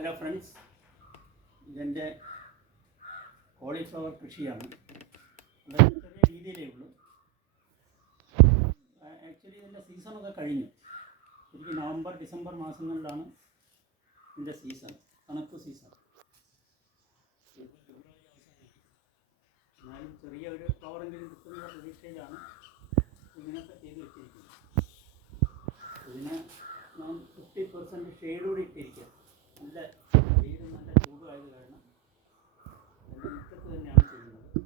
Hello friends, ഇതെൻ്റെ cauliflower കൃഷിയാണ്. അത് ചെറിയ രീതിയിലേ ഉള്ളൂ. ആക്ച്വലി ഇതിൻ്റെ സീസണൊക്കെ കഴിഞ്ഞു. ശരിക്കും നവംബർ ഡിസംബർ മാസങ്ങളിലാണ് ഇതിൻ്റെ സീസൺ, തണുപ്പ് സീസൺ. എന്നാലും ചെറിയ ഒരു ഫ്ലവറെങ്കിലും കിട്ടുന്ന പ്രതീക്ഷയിലാണ് ഇങ്ങനെയൊക്കെ ചെയ്ത് വെച്ചിരിക്കുന്നത്. ഇതിന് ഞാൻ 50% ഷെയ്ഡ് കൂടി ഇട്ടിരിക്കുക. നല്ല വെയിലും നല്ല ചൂടുമായത് കാരണം എൻ്റെ മുറ്റത്ത് തന്നെയാണ് ചെയ്യുന്നത്.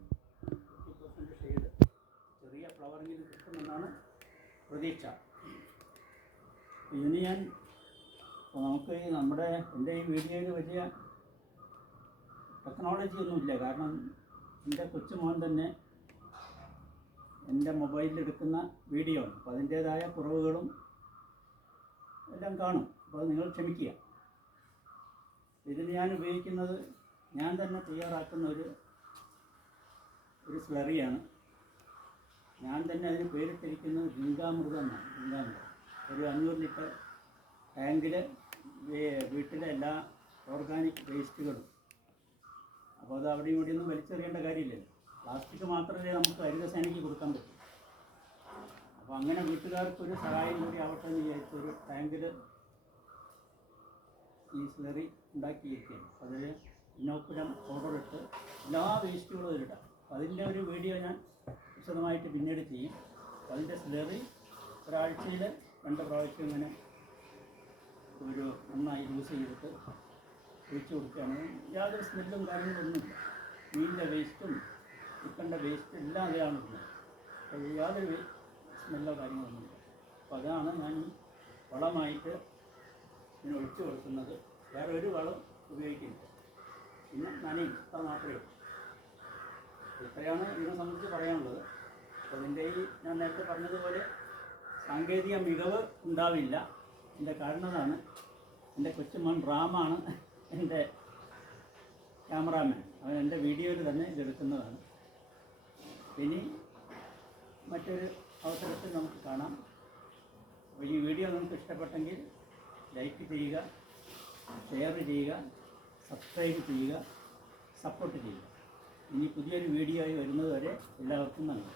50% ഷെയ്ഡ്, ചെറിയ ഫ്ലവറെങ്കിലും കിട്ടുമെന്നാണ് പ്രതീക്ഷ. ഇതിന് ഞാൻ നമുക്ക് എൻ്റെ ഈ വീഡിയോയിൽ വലിയ ടെക്നോളജി ഒന്നുമില്ല. കാരണം എൻ്റെ കൊച്ചുമോൻ തന്നെ എൻ്റെ മൊബൈലിൽ എടുക്കുന്ന വീഡിയോ ആണ്. അപ്പോൾ അതിൻ്റേതായ കുറവുകളും എല്ലാം കാണും. അപ്പോൾ അത് നിങ്ങൾ ക്ഷമിക്കുക. ഇതിന് ഞാൻ ഉപയോഗിക്കുന്നത് ഞാൻ തന്നെ തയ്യാറാക്കുന്ന ഒരു സ്ലറിയാണ്. ഞാൻ തന്നെ അതിന് പേരിട്ടിരിക്കുന്നത് ഗംഗാമൃതം എന്നാണ്. ഗംഗാമൃതം ഒരു 500 ലിറ്റർ ടാങ്കിൽ വീട്ടിലെ എല്ലാ ഓർഗാനിക് വേസ്റ്റുകളും. അപ്പോൾ അത് അവിടെ ഇവിടെ ഒന്നും വലിച്ചെറിയേണ്ട കാര്യമില്ലല്ലോ. പ്ലാസ്റ്റിക് മാത്രമേ നമുക്ക് ഹരിതസേനയ്ക്ക് കൊടുക്കാൻ പറ്റൂ. അപ്പോൾ അങ്ങനെ വീട്ടുകാർക്കൊരു സഹായം കൂടി ആവട്ടെ എന്ന് വിചാരിച്ച് ഒരു ടാങ്കിൽ ഈ സ്ലറി ഉണ്ടാക്കിയിരിക്കുകയാണ്. അതിൽ ഇന്നോക്കുലം പൗഡർ ഇട്ട് എല്ലാ വേസ്റ്റുകളും അതിലിടാം. അതിൻ്റെ ഒരു വീഡിയോ ഞാൻ വിശദമായിട്ട് പിന്നീട് ചെയ്യും. അതിൻ്റെ സ്ലറി ഒരാഴ്ചയിൽ 2 പ്രാവശ്യം ഇങ്ങനെ നന്നായി യൂസ് ചെയ്തിട്ട് ഒഴിച്ചു കൊടുക്കുകയാണ്. യാതൊരു സ്മെല്ലും കാര്യങ്ങളൊന്നുമില്ല. മീനിൻ്റെ വേസ്റ്റും ചിക്കൻ്റെ വേസ്റ്റും എല്ലാം അതിലാണ് ഇടുന്നത്. അപ്പോൾ യാതൊരു സ്മെല്ലോ കാര്യങ്ങളൊന്നുമില്ല. അപ്പോൾ അതാണ് ഞാൻ ഈ വളമായിട്ട് ഇതിന് ഒഴിച്ചു കൊടുക്കുന്നത്. വേറെ ഒരു വളം ഉപയോഗിക്കില്ല. പിന്നെ നനയും, അത്ര മാത്രമേ ഉള്ളൂ. ഇത്രയാണ് ഇതിനെ സംബന്ധിച്ച് പറയാനുള്ളത്. അപ്പോൾ ഇതിൻ്റെ ഞാൻ നേരത്തെ പറഞ്ഞതുപോലെ സാങ്കേതിക മികവ് ഉണ്ടാവില്ല. എൻ്റെ കാരണതാണ് എൻ്റെ കൊച്ചുമോൻ റാമാണ് എൻ്റെ ക്യാമറാമാൻ. അവൻ എൻ്റെ വീഡിയോയിൽ തന്നെ ഇതെടുക്കുന്നതാണ്. ഇനി മറ്റൊരു അവസരത്തിൽ നമുക്ക് കാണാം. അപ്പോൾ ഈ വീഡിയോ നിങ്ങൾക്ക് ഇഷ്ടപ്പെട്ടെങ്കിൽ ലൈക്ക് ചെയ്യുക, ഷെയർ ചെയ്യുക, സബ്സ്ക്രൈബ് ചെയ്യുക, സപ്പോർട്ട് ചെയ്യുക. ഇനി പുതിയൊരു വീഡിയോ ആയി വരുന്നത് വരെ എല്ലാവർക്കും നന്ദി.